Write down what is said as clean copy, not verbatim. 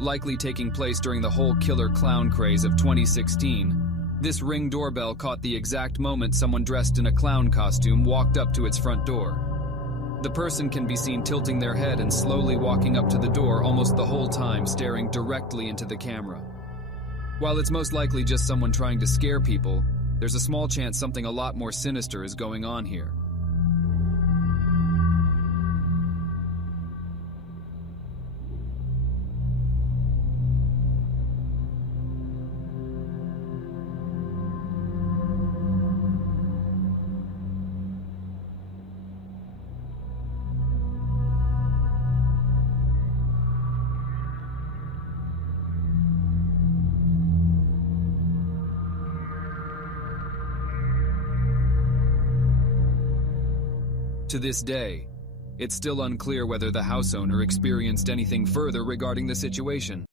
likely taking place during the whole killer clown craze of 2016. This Ring doorbell caught the exact moment someone dressed in a clown costume walked up to its front door. The person can be seen tilting their head and slowly walking up to the door almost the whole time, staring directly into the camera. While it's most likely just someone trying to scare people, there's a small chance something a lot more sinister is going on here. To this day, it's still unclear whether the house owner experienced anything further regarding the situation.